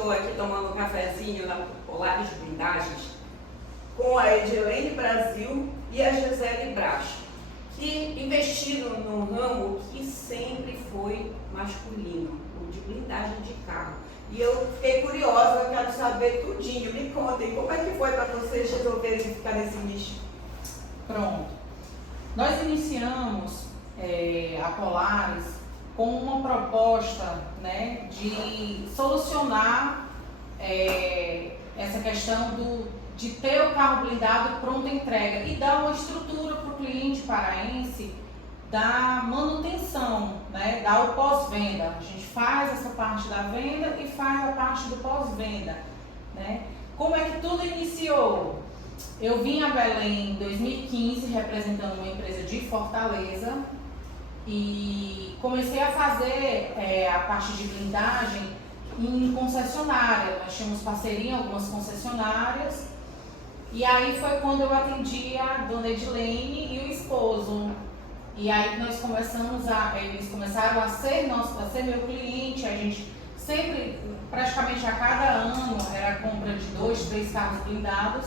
estou aqui tomando um cafezinho na Polaris Blindagens com a Edilene Brasil e a Gisele Bracho, que investiram num ramo que sempre foi masculino, o de blindagem de carro. E eu fiquei curiosa, eu quero saber tudinho. Me contem, como é que foi para vocês resolverem ficar nesse nicho? Pronto. Nós iniciamos a Polaris com uma proposta, né, de solucionar essa questão de ter o carro blindado pronta entrega e dar uma estrutura para o cliente paraense da manutenção, né, dar o pós-venda. A gente faz essa parte da venda e faz a parte do pós-venda, né? Como é que tudo iniciou? Eu vim a Belém em 2015 representando uma empresa de Fortaleza e comecei a fazer a parte de blindagem em concessionária. Nós tínhamos parceria em algumas concessionárias e aí foi quando eu atendi a dona Edilene e o esposo. E aí nós começamos eles começaram a ser meu cliente. A gente sempre, praticamente a cada ano, era compra de 2, 3 carros blindados.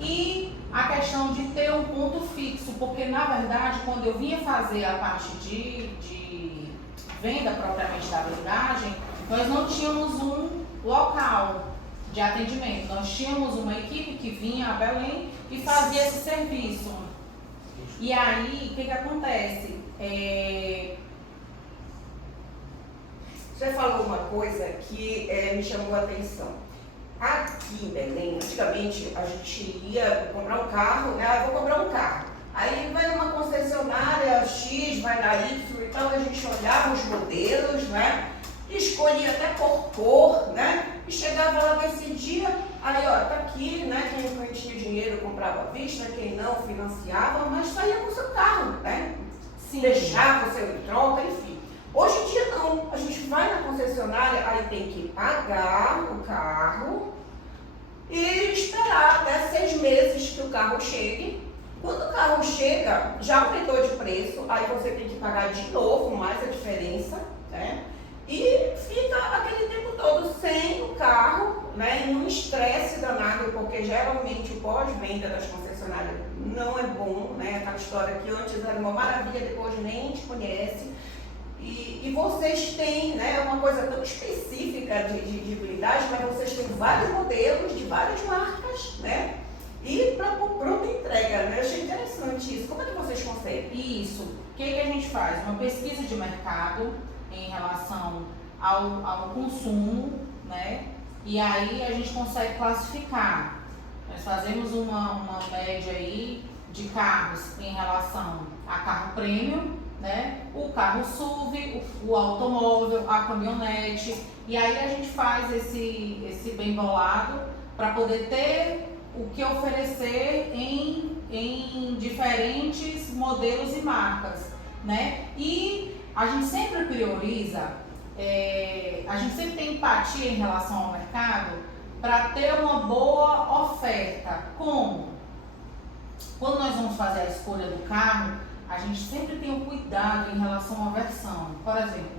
E a questão de ter um ponto fixo, porque na verdade quando eu vinha fazer a parte de venda propriamente da blindagem, nós não tínhamos um local de atendimento, nós tínhamos uma equipe que vinha a Belém e fazia esse serviço. E aí, o que acontece? Você falou uma coisa que me chamou a atenção. Aqui em Belém, antigamente a gente ia comprar um carro, né? Eu vou comprar um carro. Aí vai numa concessionária X, vai na Y e tal, a gente olhava os modelos, né? Escolhia até por cor, né? E chegava lá nesse dia, aí ó, tá aqui, né? Quem tinha dinheiro comprava à vista, quem não financiava, mas saía com o seu carro, né? Sim. Deixava o seu em troca, enfim. Hoje em dia não, a gente vai na concessionária, aí tem que pagar o carro e esperar até 6 meses que o carro chegue. Quando o carro chega, já aumentou de preço, aí você tem que pagar de novo mais a diferença, né? E fica aquele tempo todo sem o carro, né? E num estresse danado, porque geralmente o pós-venda das concessionárias não é bom, né? Aquela história que antes era uma maravilha, depois nem te conhece. E vocês têm, né, uma coisa tão específica de blindagem, mas vocês têm vários modelos de várias marcas, né? E para pronta entrega, né? Eu achei interessante isso. Como é que vocês conseguem? Isso. O que a gente faz? Uma pesquisa de mercado em relação ao consumo, né? E aí a gente consegue classificar. Nós fazemos uma média aí de carros em relação a carro premium, né? O carro SUV, o automóvel, a caminhonete, e aí a gente faz esse bem bolado para poder ter o que oferecer em diferentes modelos e marcas, né? E a gente sempre prioriza, a gente sempre tem empatia em relação ao mercado para ter uma boa oferta. Como? Quando nós vamos fazer a escolha do carro, a gente sempre tem um cuidado em relação à versão. Por exemplo,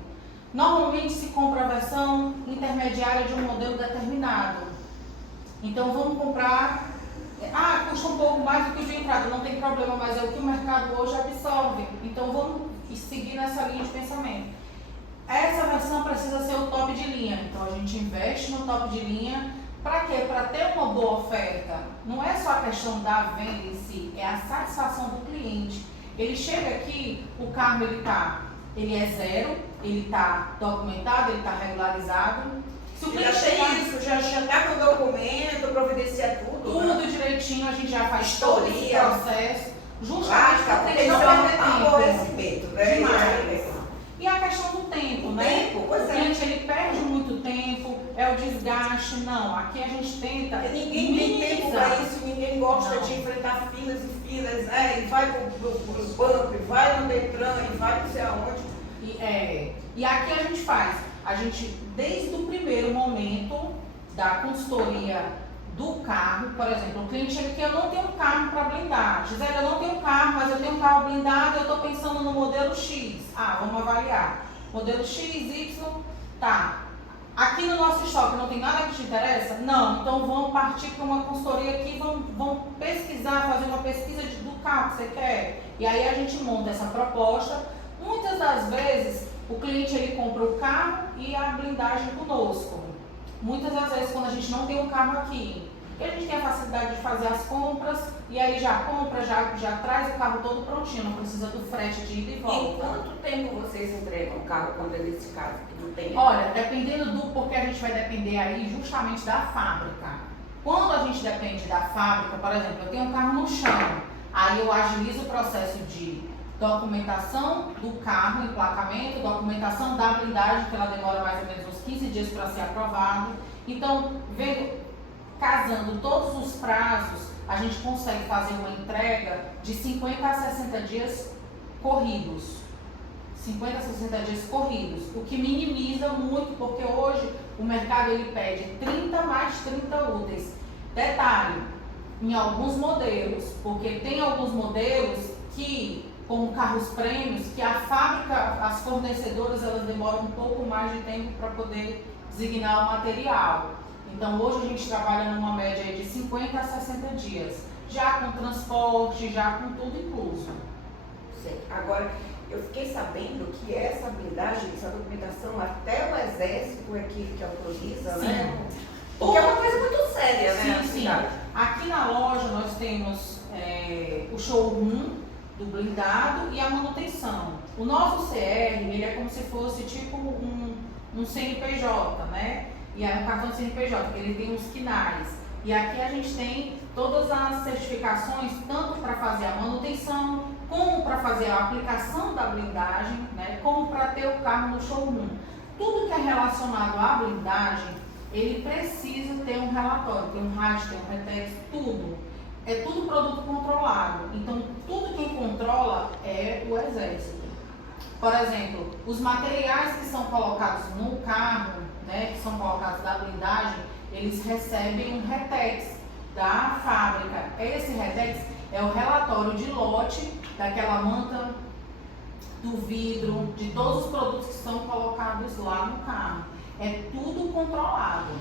normalmente se compra a versão intermediária de um modelo determinado. Então vamos comprar, custa um pouco mais do que o de entrada, não tem problema, mas é o que o mercado hoje absorve. Então vamos seguir nessa linha de pensamento. Essa versão precisa ser o top de linha, então a gente investe no top de linha. Para quê? Para ter uma boa oferta. Não é só a questão da venda em si, é a satisfação do cliente. Ele chega aqui, o carro ele é zero, ele está documentado, ele está regularizado. Se o cliente chegar, isso, já está com o documento, providencia tudo. Tudo, né? Direitinho, a gente já faz todo esse processo. Justamente para porque não perder tempo. Aborrecimento, né? Demais. E a questão do tempo, né? O cliente ele perde muito tempo, é o desgaste. Não, aqui a gente tenta. Ninguém tem tempo para isso, ninguém gosta de enfrentar filas e filas, né? E vai pro banco, e vai no Detran, e vai não sei aonde. E aqui a gente faz, desde o primeiro momento da consultoria do carro, por exemplo, o cliente chega aqui, eu não tenho um carro para blindar. Gisele, eu não tenho um carro, mas eu tenho um carro blindado, eu estou pensando no modelo X. Vamos avaliar. Modelo X, Y, tá. Aqui no nosso estoque não tem nada que te interessa? Não, então vamos partir para uma consultoria aqui, vamos pesquisar, fazer uma pesquisa do carro que você quer. E aí a gente monta essa proposta. Muitas das vezes o cliente ele compra o carro e a blindagem conosco. Muitas das vezes quando a gente não tem um carro aqui, a gente tem a facilidade de fazer as compras e aí já compra, já traz o carro todo prontinho, não precisa do frete de ida e volta. Em quanto tempo vocês entregam o carro quando é nesse caso? Que não tem... Olha, dependendo porque a gente vai depender aí justamente da fábrica. Quando a gente depende da fábrica, por exemplo, eu tenho um carro no chão, aí eu agilizo o processo de documentação do carro, emplacamento, documentação da blindagem, que ela demora mais ou menos uns 15 dias para ser aprovado. Então, casando todos os prazos, a gente consegue fazer uma entrega de 50 a 60 dias corridos. 50 a 60 dias corridos, o que minimiza muito, porque hoje o mercado ele pede 30 mais 30 úteis. Detalhe, em alguns modelos, porque tem alguns modelos que, como carros prêmios, que a fábrica, as fornecedoras, elas demoram um pouco mais de tempo para poder designar o material. Então hoje a gente trabalha numa média de 50 a 60 dias, já com transporte, já com tudo incluso. Certo. Agora, eu fiquei sabendo que essa blindagem, essa documentação, até o Exército é que autoriza, Sim. né? Porque é uma coisa muito séria, né? Sim. Aqui na loja nós temos o showroom do blindado e a manutenção. O nosso CR, ele é como se fosse tipo um CNPJ, né? E é um cartão de CNPJ, que ele tem uns quinais. E aqui a gente tem todas as certificações, tanto para fazer a manutenção, como para fazer a aplicação da blindagem, né? Como para ter o carro no showroom. Tudo que é relacionado à blindagem, ele precisa ter um relatório, tem um RAT, tem um RETEX, tudo. É tudo produto controlado. Então, tudo quem controla é o Exército. Por exemplo, os materiais que são colocados no carro, né, que são colocados da blindagem, eles recebem um RETEX da fábrica. Esse RETEX é o relatório de lote daquela manta, do vidro, de todos os produtos que são colocados lá no carro. É tudo controlado.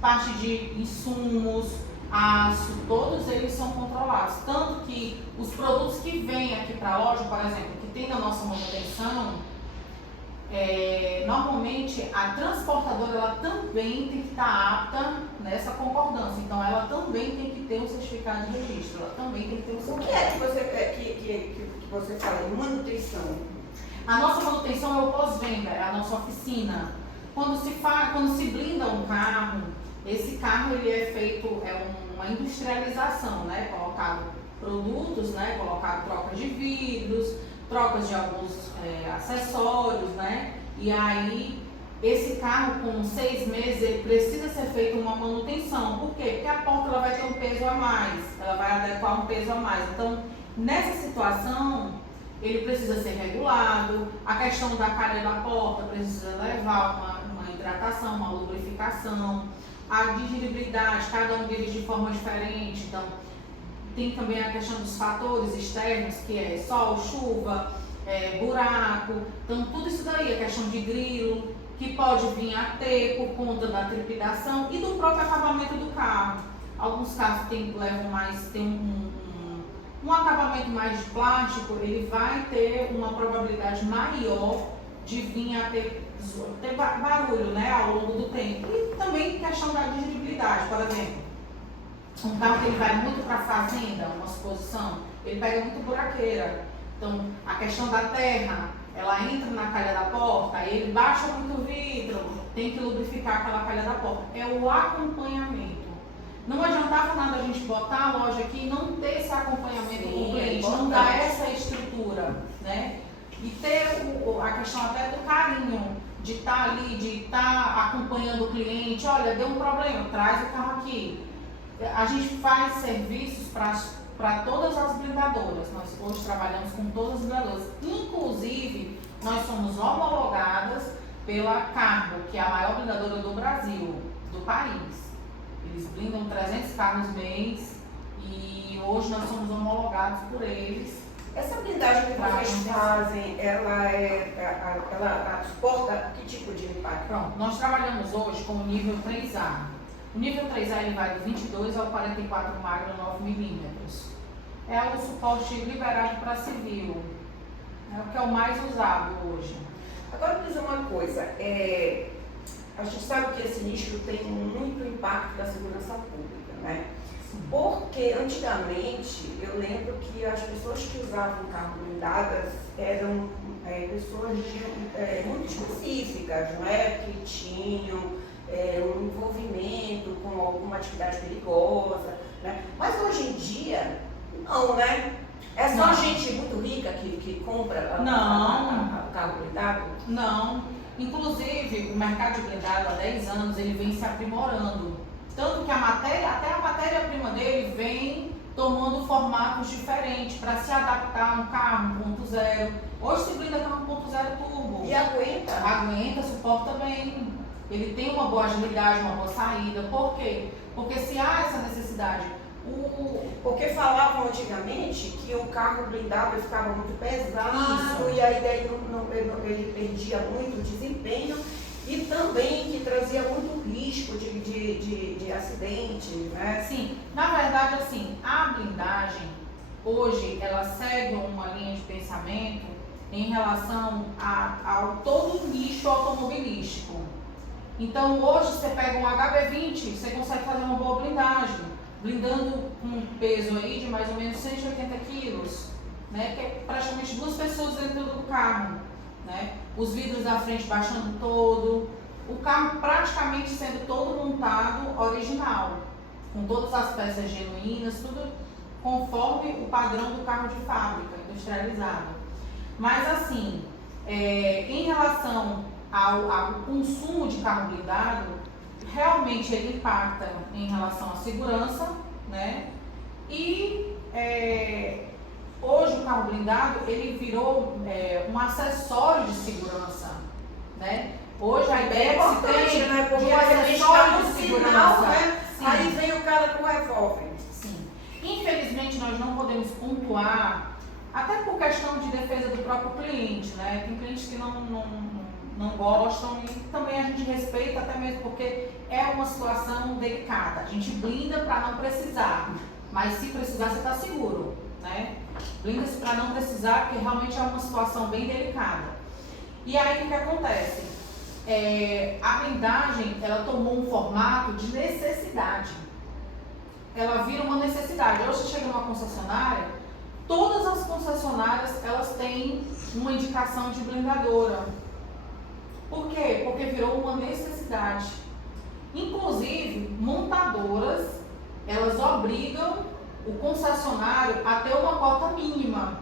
Parte de insumos, aço, todos eles são controlados. Tanto que os produtos que vêm aqui para a loja, por exemplo, que tem na nossa manutenção, normalmente a transportadora ela também tem que estar apta nessa concordância. Então ela também tem que ter um certificado de registro, ela também tem que ter um certificado. O que é que você fala? Manutenção? A nossa manutenção é o pós-venda, é a nossa oficina. Quando se blinda um carro, esse carro ele é feito, uma industrialização, né? Colocado produtos, né? Colocado trocas de vidros, trocas de alguns acessórios, né? E aí, esse carro com 6 meses, ele precisa ser feita uma manutenção. Por quê? Porque a porta ela vai ter um peso a mais, ela vai adequar um peso a mais. Então, nessa situação, ele precisa ser regulado, a questão da calha da porta precisa levar uma hidratação, uma lubrificação, a digeribilidade, cada um deles de forma diferente. Então, tem também a questão dos fatores externos, que é sol, chuva, buraco. Então, tudo isso daí, a questão de grilo, que pode vir a ter por conta da trepidação e do próprio acabamento do carro. Alguns carros tem um acabamento mais de plástico, ele vai ter uma probabilidade maior de vir a ter barulho, né, ao longo do tempo. E também questão da digeribilidade, por exemplo. Um carro que ele vai muito para a fazenda, uma exposição, ele pega muito buraqueira. Então, a questão da terra, ela entra na calha da porta, ele baixa muito o vidro, tem que lubrificar aquela calha da porta. É o acompanhamento. Não adiantava nada a gente botar a loja aqui e não ter esse acompanhamento com o cliente, não dar essa estrutura, né? E ter a questão até do carinho, de estar ali, de estar acompanhando o cliente. Olha, deu um problema, traz o carro aqui. A gente faz serviços para todas as blindadoras. Nós hoje trabalhamos com todas as blindadoras. Inclusive, nós somos homologadas pela Cargo, que é a maior blindadora do Brasil, do país. Eles blindam 300 carros mês e hoje nós somos homologados por eles. Essa blindagem que vocês fazem, ela suporta que tipo de impacto? Pronto, nós trabalhamos hoje com o nível 3A. O nível 3A ele vai do 22 ao 44 magro 9 milímetros. É o suporte liberado para civil. É o que é o mais usado hoje. Agora, me diz uma coisa. A gente sabe que esse nicho tem muito impacto da segurança pública, né? Porque antigamente eu lembro que as pessoas que usavam carro blindadas eram pessoas muito específicas, né? Que tinham um envolvimento com alguma atividade perigosa, né? Mas hoje em dia, não, né? É só gente muito rica que compra o carro blindado? Não. Inclusive, o mercado de blindado há 10 anos ele vem se aprimorando. Tanto que até a matéria-prima dele vem tomando formatos diferentes para se adaptar a um carro 1.0. Hoje se blinda carro 1.0 turbo. E aguenta? Aguenta, suporta bem. Ele tem uma boa agilidade, uma boa saída. Por quê? Porque se há essa necessidade. Porque falavam antigamente que o carro blindado ficava muito pesado. Isso. E aí daí ele perdia muito desempenho. E também que trazia muito risco de acidente, né? Sim, na verdade, assim, a blindagem, hoje, ela segue uma linha de pensamento em relação ao todo o nicho automobilístico. Então, hoje, você pega um HB20, você consegue fazer uma boa blindagem, blindando um peso aí de mais ou menos 180 quilos, né? Que é praticamente 2 pessoas dentro do carro. Né? Os vidros da frente baixando todo, o carro praticamente sendo todo montado original, com todas as peças genuínas, tudo conforme o padrão do carro de fábrica, industrializado. Mas assim, em relação ao consumo de carro blindado, realmente ele impacta em relação à segurança, né? E hoje o carro blindado ele virou um acessório de segurança, né? Hoje a ideia que se tem, né? Porque de a gente está acessório no de sinal, segurança, né? sim. Aí vem o cara com o revólver. Sim. Infelizmente nós não podemos pontuar, até por questão de defesa do próprio cliente, né? Tem clientes que não gostam e também a gente respeita, até mesmo porque é uma situação delicada. A gente blinda para não precisar, mas se precisar você está seguro, né? Blinda-se para não precisar, porque realmente é uma situação bem delicada. E aí o que acontece? A blindagem, ela tomou um formato de necessidade. Ela vira uma necessidade. Hoje você chega numa concessionária, todas as concessionárias, elas têm uma indicação de blindadora. Por quê? Porque virou uma necessidade. Inclusive, montadoras, elas obrigam o concessionário a ter uma cota mínima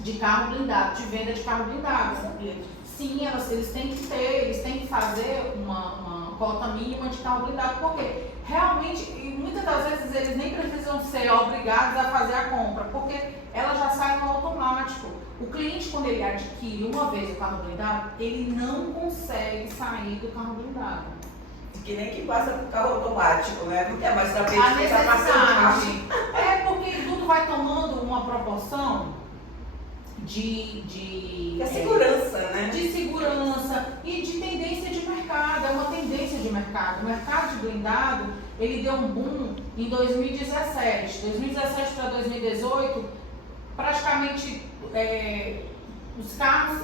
de carro blindado, de venda de carro blindado. Sim, eles têm que ter, eles têm que fazer uma cota mínima de carro blindado, porque realmente, muitas das vezes, eles nem precisam ser obrigados a fazer a compra, porque ela já sai no automático. O cliente, quando ele adquire uma vez o carro blindado, ele não consegue sair do carro blindado. Que nem que passa pro carro automático, né? Não quer mais saber A de quem está passando. porque tudo vai tomando uma proporção de segurança, né? De segurança e de tendência de mercado. É uma tendência de mercado. O mercado de blindado, ele deu um boom em 2017. 2017 para 2018, praticamente os carros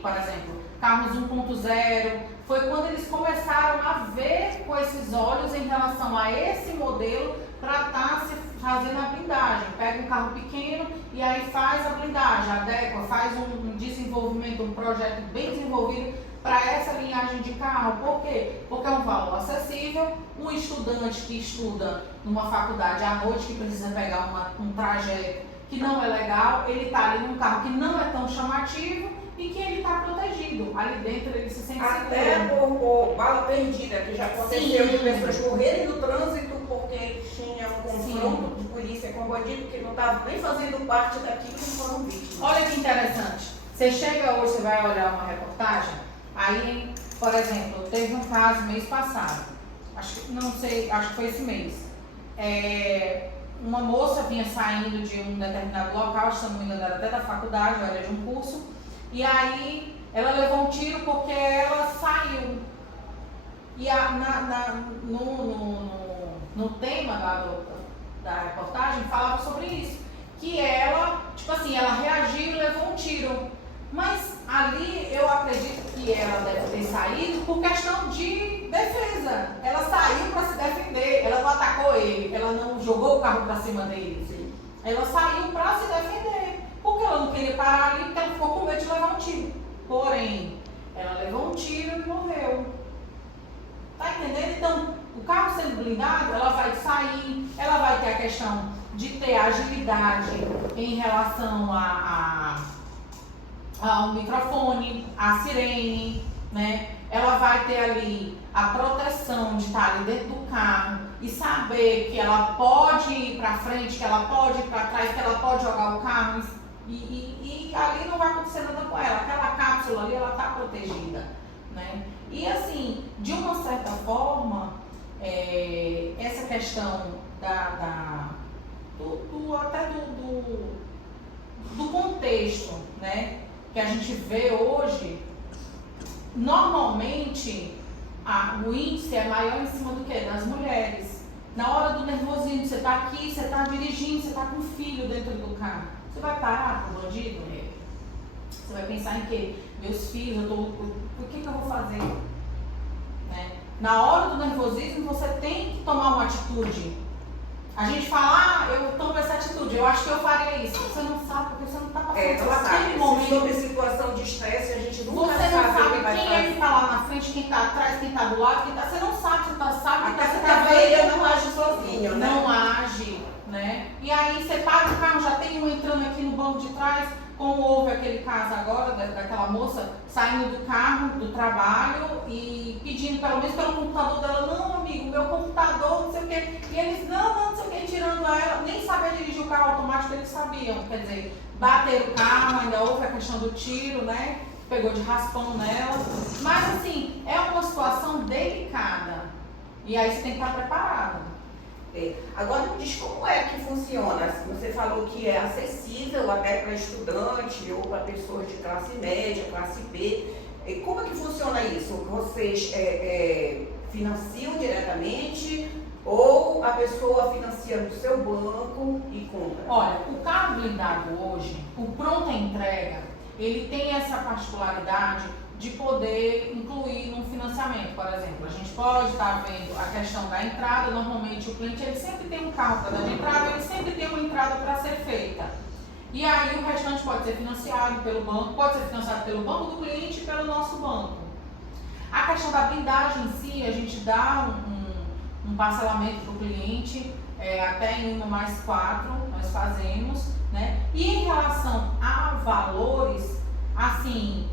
por exemplo, carros 1.0, foi quando eles começaram a ver com esses olhos em relação a esse modelo para estar se fazendo a blindagem. Pega um carro pequeno e aí faz a blindagem, adequa, faz um desenvolvimento, um projeto bem desenvolvido para essa linhagem de carro. Por quê? Porque é um valor acessível. Um estudante que estuda numa faculdade à noite, que precisa pegar um trajeto que não é legal, ele está ali num carro que não é tão chamativo e que ele está protegido. Ali dentro ele se sente seguro. Até por bala perdida, que já aconteceu de pessoas morrerem no trânsito porque tinha um confronto de polícia com bandido que não estava nem fazendo parte daquilo que foram vítimas. Olha que interessante. Você chega hoje, você vai olhar uma reportagem, aí, por exemplo, teve um caso mês passado, acho que foi esse mês. uma moça vinha saindo de um determinado local, se não me engano, era até da faculdade, era de um curso, e aí ela levou um tiro porque ela saiu. E no tema da reportagem falava sobre isso, que ela, tipo assim, ela reagiu e levou um tiro. Mas ali eu acredito que ela deve ter saído por questão de defesa. Ela saiu para se defender, ela não atacou ele, ela não jogou o carro para cima dele. Sim. Ela saiu para se defender, porque ela não queria parar ali, porque ela ficou com medo de levar um tiro. Porém, ela levou um tiro e morreu. Tá entendendo? Então, o carro sendo blindado, ela vai sair, ela vai ter a questão de ter agilidade em relação ao microfone, à sirene, né? Ela vai ter ali a proteção de estar ali dentro do carro e saber que ela pode ir para frente, que ela pode ir para trás, que ela pode jogar o carro e ali não vai acontecer nada com ela. Aquela cápsula ali, ela está protegida, né? E assim, de uma certa forma, essa questão do contexto, né, que a gente vê hoje, normalmente o índice é maior em cima do que? Das mulheres. Na hora do nervosismo, você está aqui, você está dirigindo, você está com um filho dentro do carro. Você vai parar pro bandido? Você vai pensar em quê? Meus filhos, o que eu vou fazer? Né? Na hora do nervosismo, você tem que tomar uma atitude. A gente fala, eu tomo essa atitude, eu acho que eu faria isso. Você não sabe, porque você não está passando por aquele momento. Sobre situação de estresse, a gente nunca sabe. Você não sabe quem é que está lá na frente, quem está atrás, quem está do lado, você não sabe, você está vendo, não age sozinho, né? Não age, né? E aí você para o carro, já tem um entrando aqui no banco de trás, como houve aquele caso agora, daquela moça saindo do carro, do trabalho e pedindo pelo menos pelo computador dela, não amigo, meu computador, não sei o quê. E eles, não sei o quê, tirando ela, nem sabia dirigir o carro automático, eles sabiam, quer dizer, bateram o carro, ainda houve a questão do tiro, né? Pegou de raspão nela. Mas assim, é uma situação delicada. E aí você tem que estar preparado. Agora me diz como é que funciona. Você falou que é acessível até para estudante ou para pessoas de classe média, classe B. Como é que funciona isso? Vocês financiam diretamente ou a pessoa financia no seu banco e compra? Olha, o carro blindado hoje, o pronta entrega, ele tem essa particularidade de poder incluir num financiamento, por exemplo. A gente pode estar vendo a questão da entrada, normalmente o cliente ele sempre tem um carro para dar de entrada, ele sempre tem uma entrada para ser feita. E aí o restante pode ser financiado pelo banco, pode ser financiado pelo banco do cliente e pelo nosso banco. A questão da blindagem em si, a gente dá um parcelamento para o cliente, até em 1+4 nós fazemos, né? E em relação a valores, assim,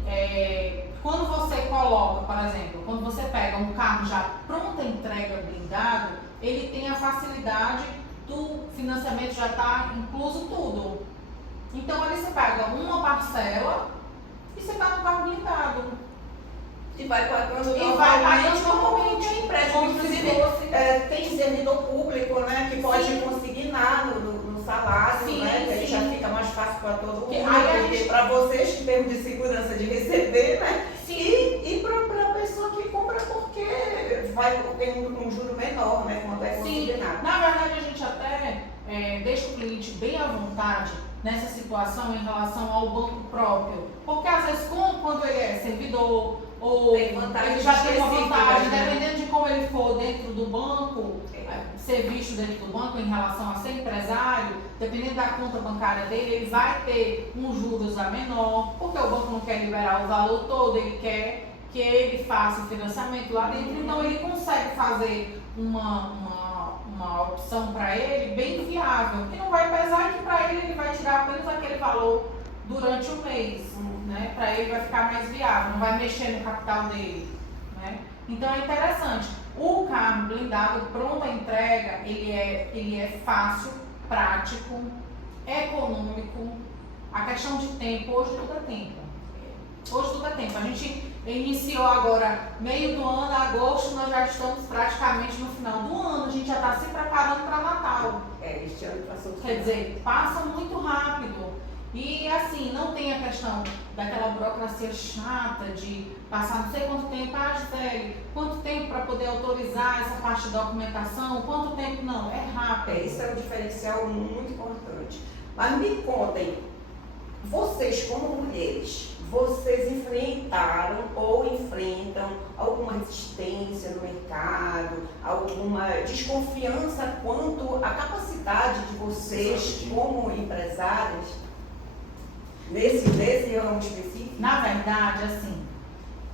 quando você coloca, por exemplo, quando você pega um carro já pronta entrega blindado, ele tem a facilidade do financiamento, já está incluso tudo. Então ali você paga uma parcela e você está no carro blindado. E vai pagando normalmente tem empréstimo. Inclusive, tem servidor público, né, que pode consignar no salário, sim, né? Que aí sim. já fica mais fácil para todo mundo. Porque para vocês que têm de segurança de receber, né? Sim. E para a pessoa que compra porque tem um juro menor, né? Quando é consignado. Na verdade, a gente até deixa o cliente bem à vontade nessa situação em relação ao banco próprio. Porque às vezes, quando ele é servidor, ou ele já tem uma vantagem, dependendo de como ele for dentro do banco, ser visto dentro do banco em relação a ser empresário, dependendo da conta bancária dele, ele vai ter juros a menor, porque o banco não quer liberar o valor todo, ele quer que ele faça o financiamento lá dentro, então ele consegue fazer uma opção para ele bem viável, que não vai pesar e que para ele vai tirar apenas aquele valor durante o mês. Né? Para ele vai ficar mais viável, não vai mexer no capital dele, né? Então é interessante. O carro blindado pronta entrega, ele é fácil, prático, econômico. A questão de tempo, hoje tudo é tempo. A gente iniciou agora meio do ano, agosto, nós já estamos praticamente no final do ano, a gente já está se preparando para Natal. Este ano passou. Quer dizer, passa muito rápido. E assim, não tem a questão daquela burocracia chata de passar não sei quanto tempo, Gisele, quanto tempo para poder autorizar essa parte de documentação, quanto tempo não, é rápido. Isso é um diferencial muito importante. Mas me contem, vocês como mulheres, vocês enfrentaram ou enfrentam alguma resistência no mercado, alguma desconfiança quanto à capacidade de vocês como empresárias nesse ramo específico? Na verdade, assim,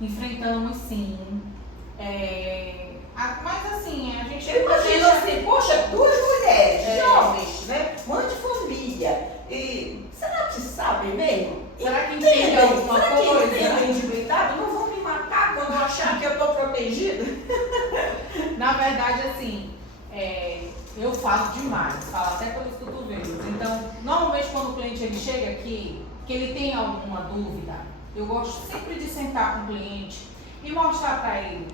enfrentamos sim. Mas assim, a gente... Eu imagino assim, poxa, duas mulheres, jovens, né? Mãe de família. E será que sabem mesmo? Será que entendem alguma coisa? Será que entendem de blindado? Não vão me matar quando eu achar que eu estou protegida? Na verdade, assim, eu falo demais, falo até pelos cotovelos. Então, normalmente quando o cliente ele chega aqui, que ele tem alguma dúvida, eu gosto sempre de sentar com o cliente e mostrar para ele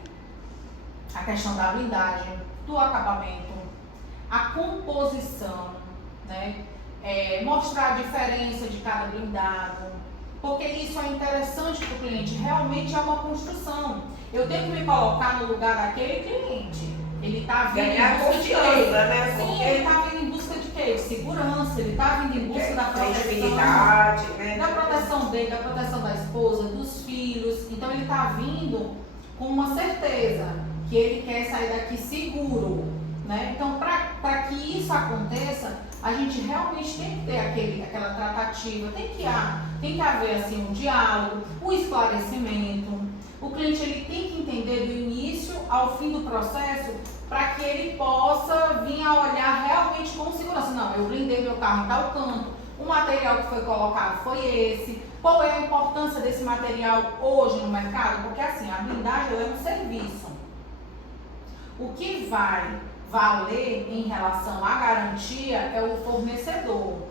a questão da blindagem, do acabamento, a composição, né? Mostrar a diferença de cada blindado, porque isso é interessante para o cliente, realmente é uma construção. Eu tenho que me colocar no lugar daquele cliente. Ele está vindo em busca de quê? Né? Sim, ele está vindo em busca de quê? De segurança, ele está vindo em busca da proteção, né? da proteção dele, da proteção da esposa, dos filhos. Então ele está vindo com uma certeza que ele quer sair daqui seguro, né? Então, para que isso aconteça, a gente realmente tem que ter aquela tratativa, tem que haver assim um diálogo, o esclarecimento. O cliente ele tem que entender do início ao fim do processo para que ele possa vir a olhar realmente com segurança. Não, eu blindei meu carro em tal canto, o material que foi colocado foi esse. Qual é a importância desse material hoje no mercado? Porque assim, a blindagem é um serviço. O que vai valer em relação à garantia é o fornecedor.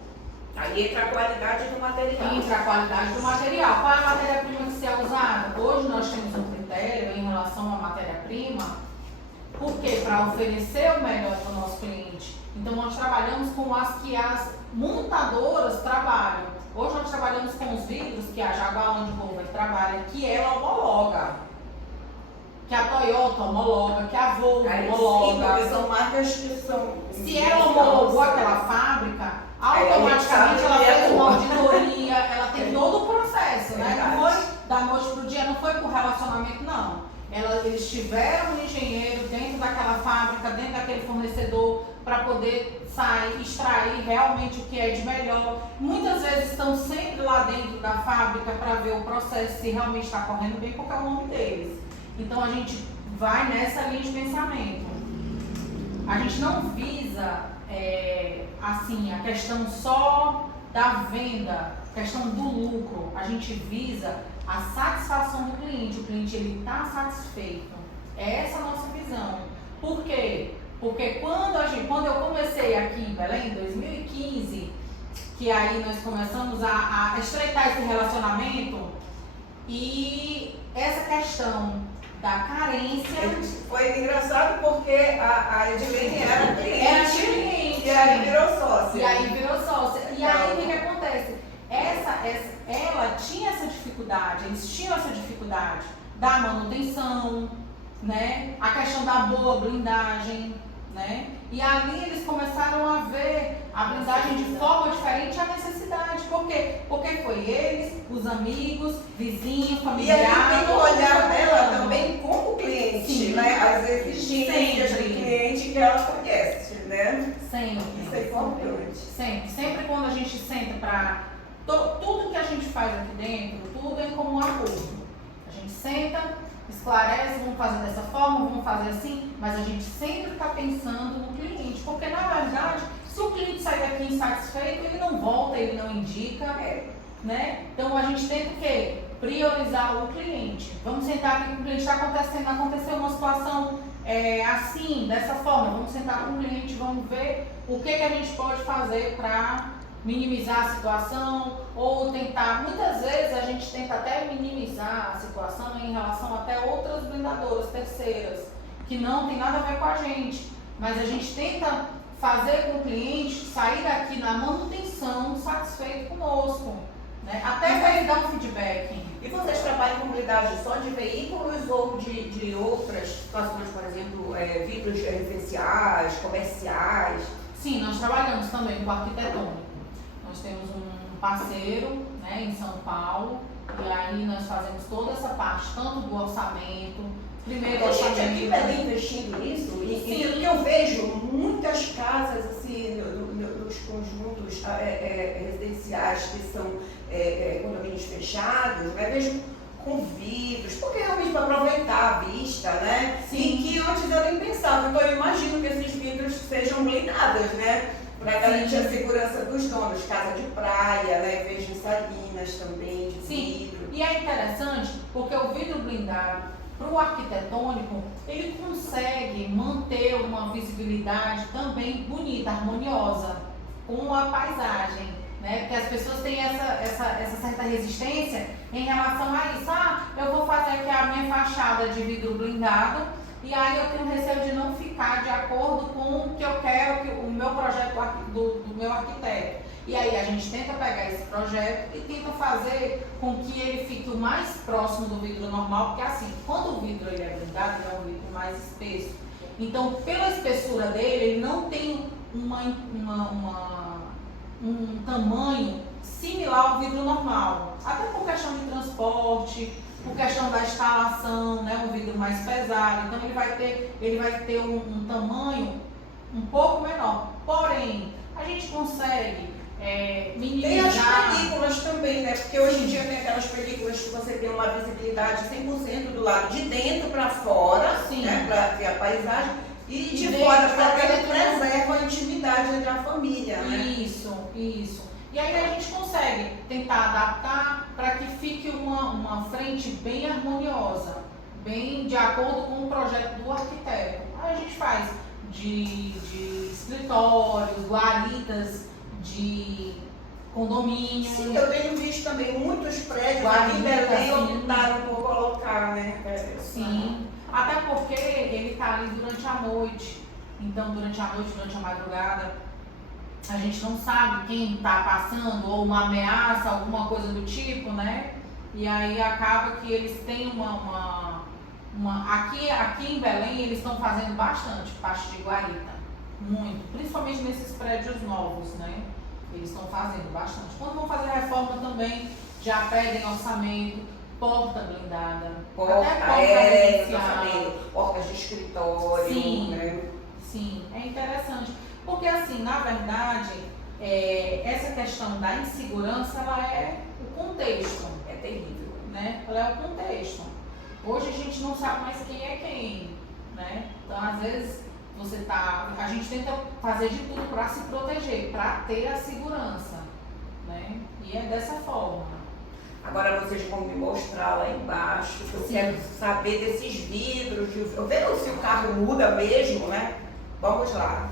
Aí entra a qualidade do material. Entra a qualidade do material. Qual é a matéria-prima que se é usada? Hoje nós temos um critério em relação à matéria-prima, porque para oferecer o melhor para o nosso cliente. Então nós trabalhamos com as que as montadoras trabalham. Hoje nós trabalhamos com os vidros que a Jaguar Land Rover trabalha, que ela homologa. Que a Toyota homologa, que a Volvo homologa. Sim, são marcas que são... Se ela homologou aquela fábrica, automaticamente ela fez uma auditoria, ela tem todo o processo, né? Não foi da noite para o dia, não foi por relacionamento, não. Eles tiveram um engenheiro dentro daquela fábrica, dentro daquele fornecedor, para poder sair, extrair realmente o que é de melhor. Muitas vezes estão sempre lá dentro da fábrica para ver o processo, se realmente está correndo bem, porque é o nome deles. Então a gente vai nessa linha de pensamento. A gente não visa assim a questão só da venda, a questão do lucro. A gente visa a satisfação do cliente. O cliente ele está satisfeito. É essa a nossa visão. Por quê? Porque quando eu comecei aqui em Belém, em 2015, que aí nós começamos a estreitar esse relacionamento, e essa questão da carência... Foi engraçado porque a Edilene era cliente. Era cliente. E aí virou sócia. E aí o que acontece? Ela tinha essa dificuldade, eles tinham essa dificuldade da manutenção, né? A questão da boa blindagem, né? E ali eles começaram a ver a blindagem de forma diferente, a necessidade. Por quê? Porque foi eles, os amigos, vizinhos, familiares. E aí tem que olhar dela também como cliente, sim, né? As exigências do cliente que ela conhece, né? Sempre. Isso é importante. Sempre quando a gente senta para... Tudo que a gente faz aqui dentro, tudo é em comum acordo. A gente senta, esclarece, vamos fazer dessa forma, vamos fazer assim, mas a gente sempre está pensando no cliente, porque na verdade, se o cliente sair daqui insatisfeito, ele não volta, ele não indica, né? Então a gente tem que priorizar o cliente. Vamos sentar aqui com o cliente, aconteceu uma situação assim, dessa forma, vamos sentar com o cliente, vamos ver o que a gente pode fazer para minimizar a situação ou tentar, muitas vezes a gente tenta até minimizar a situação em relação até a outras blindadoras terceiras, que não tem nada a ver com a gente, mas a gente tenta fazer com o cliente sair daqui na manutenção satisfeito conosco, né? Até para ele dar um feedback. E vocês trabalham com blindagem só de veículos ou de outras situações, por exemplo, vidros residenciais, comerciais? Sim, nós trabalhamos também com arquitetônico. Nós temos um parceiro, né, em São Paulo, e aí nós fazemos toda essa parte, tanto do orçamento, primeiro Tem gente orçamento. aqui em Belém investindo nisso, e pelo que eu vejo, muitas casas, assim, nos conjuntos residenciais que são condomínios fechados, né, vejo com vidros, porque realmente para aproveitar a vista, né? Sim. E que antes eu nem pensava, então eu imagino que esses vidros sejam blindados, né? Para garantir a segurança dos donos, casa de praia, né? Vejo em salinas também, de Sim. vidro. E é interessante porque o vidro blindado para o arquitetônico, ele consegue manter uma visibilidade também bonita, harmoniosa com a paisagem, né? Porque as pessoas têm essa certa resistência em relação a isso. Ah, eu vou fazer aqui a minha fachada de vidro blindado e aí eu tenho receio de não ficar de acordo com o que eu quero, que o meu projeto do meu arquiteto. E aí a gente tenta pegar esse projeto e tenta fazer com que ele fique o mais próximo do vidro normal, porque assim, quando o vidro ele é blindado, ele é um vidro mais espesso. Então, pela espessura dele, ele não tem um tamanho similar ao vidro normal. Até por questão de transporte, por questão da instalação, né, um vidro mais pesado. Então ele vai ter um tamanho um pouco menor. Porém, a gente consegue minimizar. Tem as películas também, né? Porque hoje em dia tem aquelas películas que você tem uma visibilidade 100% do lado de dentro para fora, Sim. né? Para ver a paisagem, e de dentro fora pra para dentro. preserva a intimidade entre a família, né? Isso. E aí a gente consegue tentar adaptar para que fique uma frente bem harmoniosa, bem de acordo com o projeto do arquiteto. Aí a gente faz de escritórios, guaritas de condomínio. Sim, eu tenho visto também muitos prédios Guarita, aqui em Belém sim. optaram por colocar, né? Sim, até porque ele está ali durante a noite. Então, durante a noite, durante a madrugada, a gente não sabe quem está passando, ou uma ameaça, alguma coisa do tipo, né? E aí acaba que eles têm aqui em Belém, eles estão fazendo bastante parte de guarita. Muito. Principalmente nesses prédios novos, né? Eles estão fazendo bastante. Quando vão fazer reforma também, já pedem orçamento, porta blindada, até porta residencial. Portas de escritório, Sim. né? Sim, é interessante. Porque assim, na verdade, essa questão da insegurança, ela é o contexto. É terrível. Né? Ela é o contexto. Hoje a gente não sabe mais quem é quem, né? Então, às vezes, a gente tenta fazer de tudo para se proteger, para ter a segurança, né? E é dessa forma. Agora vocês vão me mostrar lá embaixo, que eu quero saber desses vidros, ver se o carro muda mesmo, né? Vamos lá.